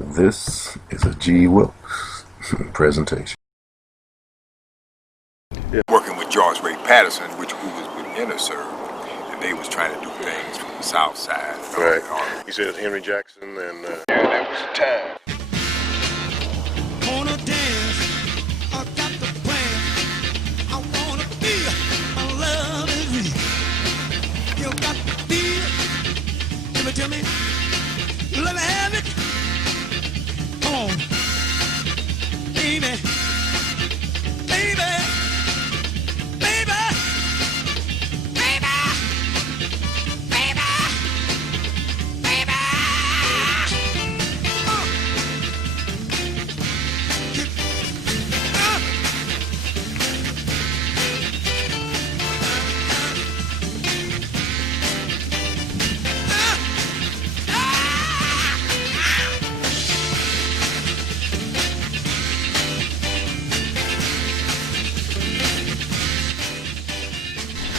This is a G. Wilkes presentation. Working with George Ray Patterson, who was with InnerServe, and they was trying to do things from the South Side. Right. You said it was Henry Jackson and yeah, that was the time. Wanna dance, I got the plan. I wanna feel my love is real. You got to feel, give it to me, let me have it. Come on, baby, baby, baby, baby, baby, baby.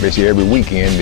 Basically every weekend,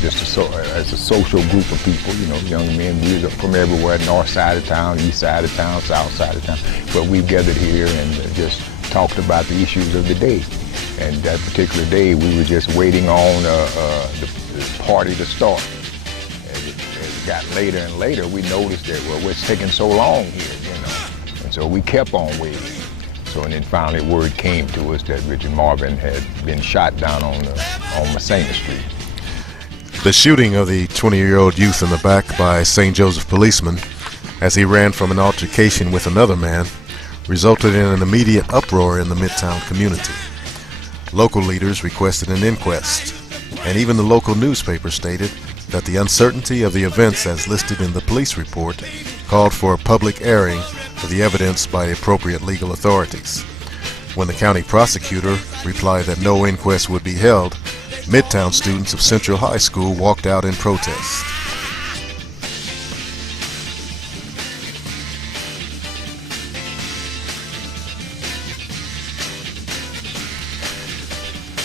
just as a social group of people, young men, we were from everywhere, north side of town, east side of town, south side of town. But we gathered here and just talked about the issues of the day. And that particular day, we were just waiting on the party to start. As it got later and later, we noticed that, well, what's taking so long here, And so we kept on waiting. So, and then finally word came to us that Richard Marvin had been shot down on Massena Street. the shooting of the 20-year-old youth in the back by St. Joseph policeman as he ran from an altercation with another man resulted in an immediate uproar in the Midtown community. Local leaders requested an inquest, and even the local newspaper stated that the uncertainty of the events as listed in the police report called for a public airing of the evidence by the appropriate legal authorities. When the county prosecutor replied that no inquest would be held, Midtown students of Central High School walked out in protest.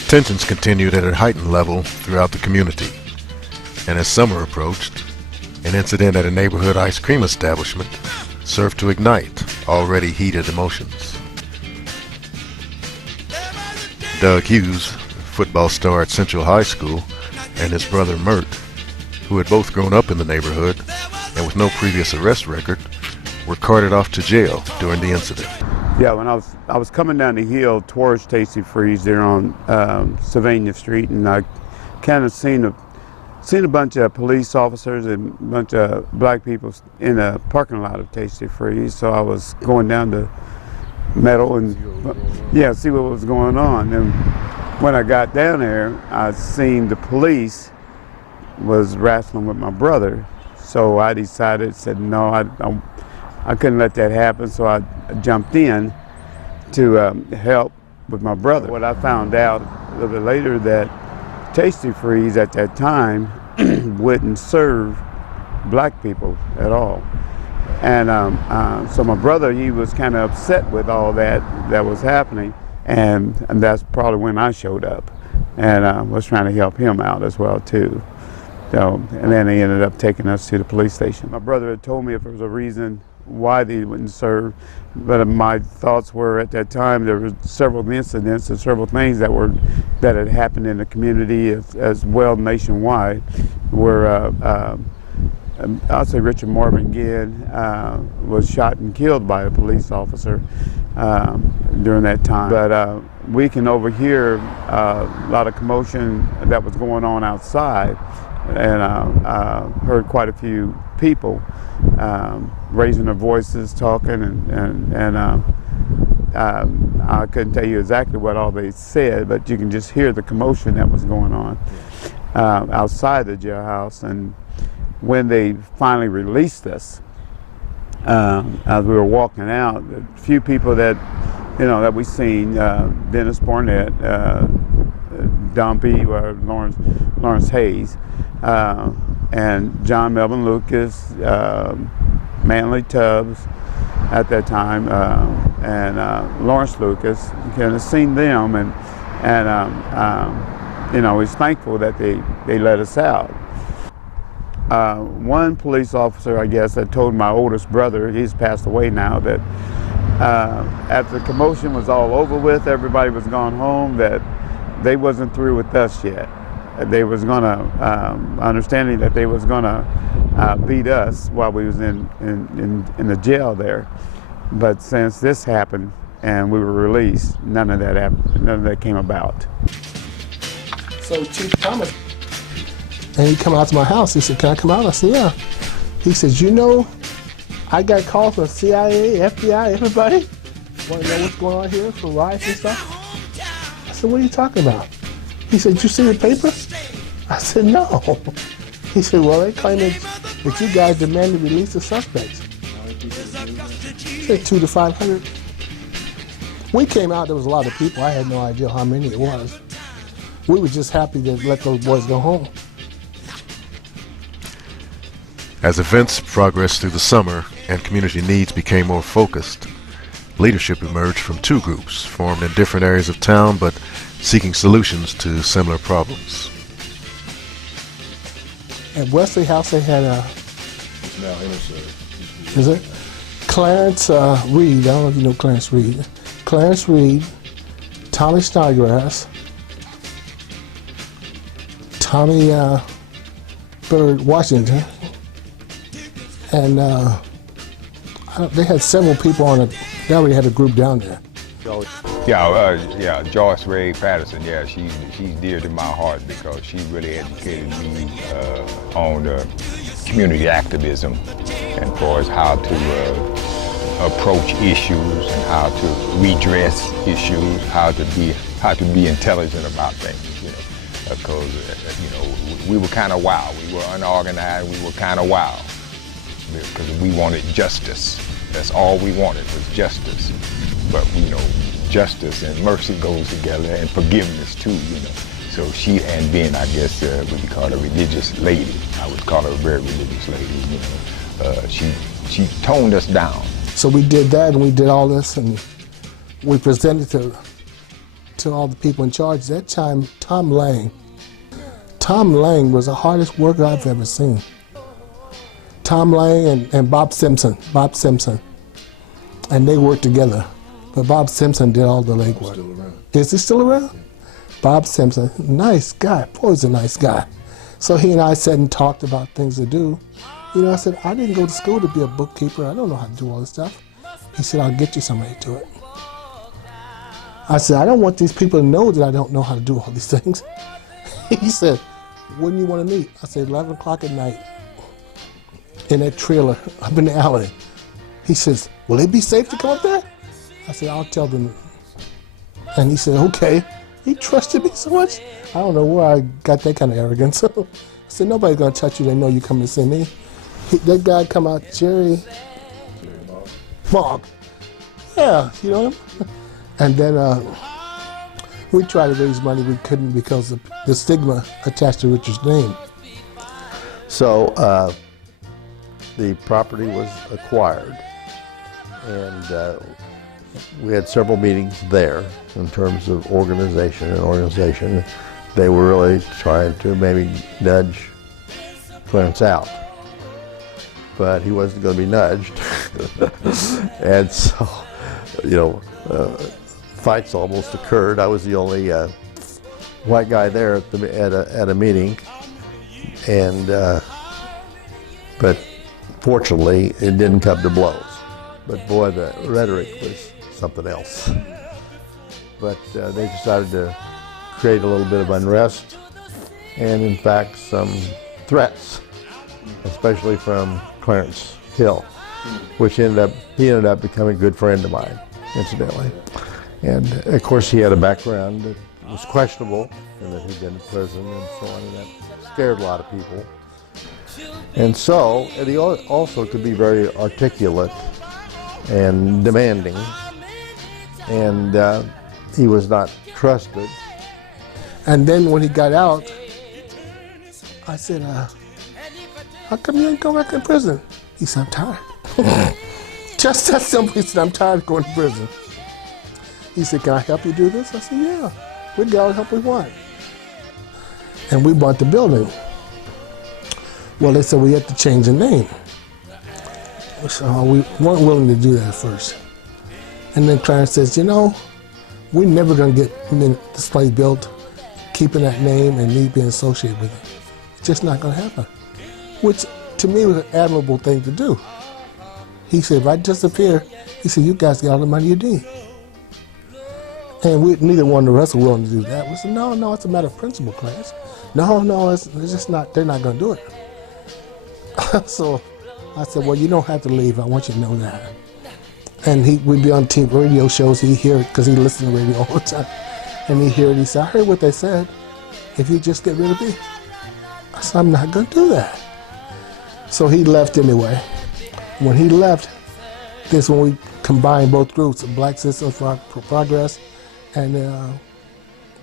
Tensions continued at a heightened level throughout the community, and as summer approached, an incident at a neighborhood ice cream establishment served to ignite already heated emotions. Doug Hughes, football star at Central High School, and his brother Mert, who had both grown up in the neighborhood and with no previous arrest record, were carted off to jail during the incident. Yeah, when I was coming down the hill towards Tasty Freeze there on Sylvania Street, and I kind of seen a bunch of police officers and a bunch of black people in the parking lot of Tasty Freeze. So I was going down to Meadow and see what was going on. And when I got down there, I seen the police was wrestling with my brother. So I said no, I couldn't let that happen. So I jumped in to help with my brother. What I found out a little bit later that Tasty Freeze at that time wouldn't serve black people at all. And so my brother, he was kind of upset with all that was happening. And that's probably when I showed up and was trying to help him out as well too. So, and then they ended up taking us to the police station. My brother had told me if there was a reason why they wouldn't serve, but my thoughts were at that time there were several incidents and several things that had happened in the community as well nationwide, where I'll say Richard Marvin again was shot and killed by a police officer during that time. But we can overhear a lot of commotion that was going on outside, and heard quite a few people raising their voices, talking, and I couldn't tell you exactly what all they said, but you can just hear the commotion that was going on outside the jailhouse. And when they finally released us, as we were walking out, a few people that we seen, Dennis Barnett, Dumpy, Lawrence Hayes, and John Melvin Lucas, Manley Tubbs at that time, and Lawrence Lucas. You kind of seen them, and he's thankful that they let us out. one police officer, I guess, that told my oldest brother, he's passed away now, that after the commotion was all over with, everybody was gone home, that they wasn't through with us yet. They was gonna, understanding that they was gonna beat us while we was in the jail there. But since this happened and we were released, none of that happened, none of that came about. So Chief Thomas, and he come out to my house. He said, "Can I come out?" I said, "Yeah." He says, "You know, I got calls from CIA, FBI, everybody. Want to know what's going on here for riots and stuff?" I said, "What are you talking about?" He said, "You see the paper?" I said, "No." He said, "Well, they claim that you guys demanded release the suspects." He said 200 to 500. We came out, there was a lot of people. I had no idea how many it was. We were just happy to let those boys go home. As events progressed through the summer and community needs became more focused, leadership emerged from two groups formed in different areas of town but seeking solutions to similar problems. At Wesley House, they had is it? Clarence Reed. I don't know if you know Clarence Reed. Clarence Reed, Tommy Snodgrass, Tommy Bird Washington, and they had several people on it. They already had a group down there. Yeah, Joyce Ray Patterson. Yeah, she's dear to my heart because she really educated me on community activism and for us how to approach issues and how to redress issues, how to be intelligent about things. You know, because we were kind of wild. We were unorganized. We were kind of wild because we wanted justice. That's all we wanted was justice. But justice and mercy goes together, and forgiveness too, So she, and being, I guess, what you call a religious lady, I would call her a very religious lady, she toned us down. So we did that, and we did all this, and we presented to all the people in charge. That time, Tom Lang was the hardest worker I've ever seen. Tom Lang and Bob Simpson, and they worked together. But Bob Simpson did all the legwork. Still around. Is he still around? Bob Simpson, nice guy. Boy, he's a nice guy. So he and I sat and talked about things to do. I said, I didn't go to school to be a bookkeeper. I don't know how to do all this stuff. He said, I'll get you somebody to do it. I said, I don't want these people to know that I don't know how to do all these things. He said, when do you want to meet? I said, 11 o'clock at night in that trailer up in the alley. He says, will it be safe to come up there? I said, I'll tell them. And he said, okay. He trusted me so much. I don't know where I got that kind of arrogance. I said, nobody's going to touch you. They know you come to see me. That guy come out, Jerry Mogg. Yeah, you know him? And then we tried to raise money. We couldn't because of the stigma attached to Richard's name. So the property was acquired, and we had several meetings there in terms of organization. They were really trying to maybe nudge Clarence out, but he wasn't going to be nudged. And so, fights almost occurred. I was the only white guy there at a meeting, and but fortunately it didn't come to blows. But boy, the rhetoric was something else. But they decided to create a little bit of unrest, and in fact some threats, especially from Clarence Hill, which he ended up becoming a good friend of mine, incidentally. And of course he had a background that was questionable, and that he'd been in prison and so on, and that scared a lot of people. And so, and he also could be very articulate and demanding, and he was not trusted. And then when he got out, I said, how come you ain't go back in prison? He said, I'm tired. Just that simple. He said, I'm tired of going to prison. He said, can I help you do this? I said, yeah, we get all the help we want. And we bought the building. Well, they said we had to change the name. So we weren't willing to do that at first. And then Clarence says, you know, we're never going to get this place built, keeping that name and me being associated with it. It's just not going to happen. Which, to me, was an admirable thing to do. He said, if I disappear, he said, you guys get all the money you need. And neither one of us were willing to do that. We said, no, it's a matter of principle, Clarence. No, it's just not, they're not going to do it. So I said, well, you don't have to leave. I want you to know that. And we'd be on TV radio shows. He'd hear it because he listened to radio all the time. And he'd hear it. He said, I heard what they said. If you just get rid of me. I said, I'm not going to do that. So he left anyway. When he left, this when we combined both groups, Black Citizens for Progress and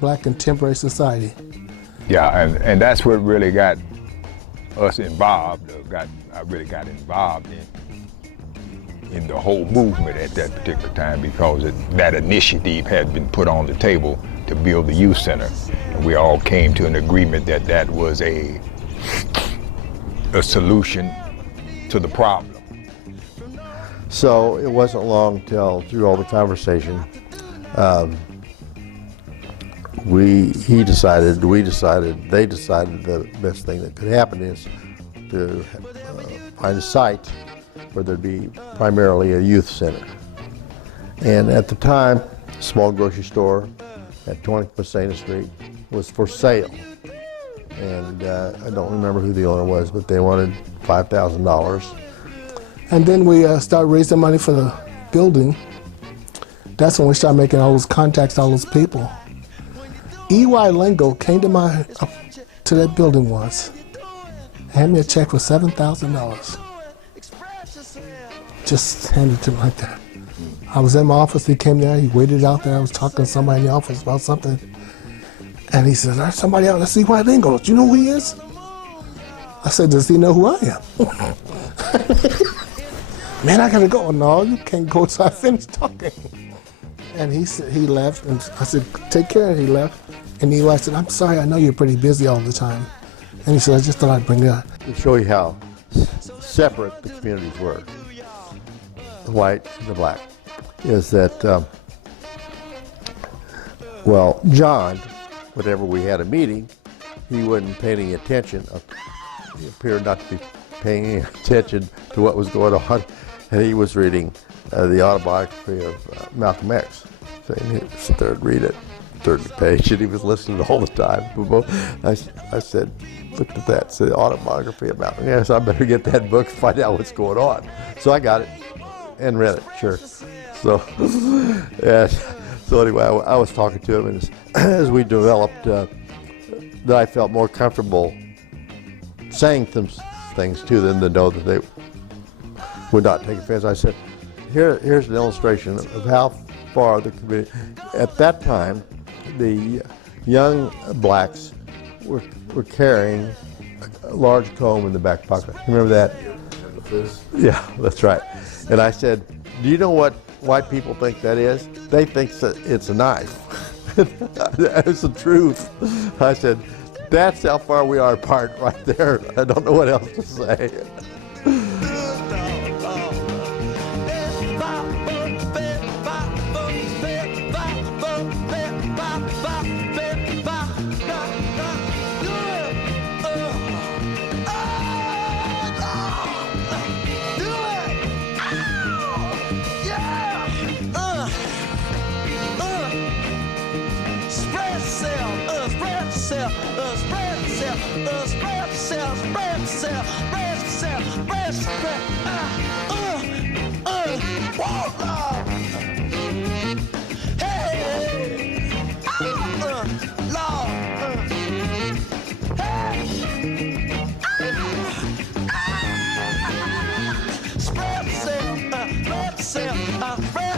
Black Contemporary Society. Yeah, and that's what really got us involved. I really got involved in the whole movement at that particular time because that initiative had been put on the table to build the youth center, and we all came to an agreement that that was a solution to the problem. So it wasn't long till, through all the conversation, they decided the best thing that could happen is to find a site where there'd be primarily a youth center. And at the time, a small grocery store at 20th St. Street was for sale. And I don't remember who the owner was, but they wanted $5,000. And then we started raising money for the building. That's when we started making all those contacts, all those people. E.Y. Lingo came to that building once, handed me a check for $7,000. Just handed it to me like that. I was in my office, he came there, he waited out there, I was talking to somebody in the office about something. And he said, there's somebody out, that's E.Y. Lingo, do you know who he is? I said, does he know who I am? Man, I gotta go. No, you can't go till I finish talking. And he said, he left, and I said, take care, and he left. And E.Y. said, I'm sorry, I know you're pretty busy all the time. And he said, I just thought I'd bring it up. To show you how separate the communities were, the white and the black, is that, well, John, whenever we had a meeting, he wasn't paying any attention. He appeared not to be paying any attention to what was going on. And he was reading the autobiography of Malcolm X. So he'd sit there and read it, turn the page, and he was listening all the time. I said, looked at that, said, autobiography of Malcolm X. I better get that book and find out what's going on. So I got it and read it, sure. So anyway, I was talking to him, and as we developed, that I felt more comfortable saying things to them to know that they would not take offense. I said, here's an illustration of how far the community, at that time, the young blacks were carrying a large comb in the back pocket. Remember that? Yeah, that's right. And I said, do you know what white people think that is? They think it's a knife. That's the truth. I said, that's how far we are apart right there. I don't know what else to say. Spread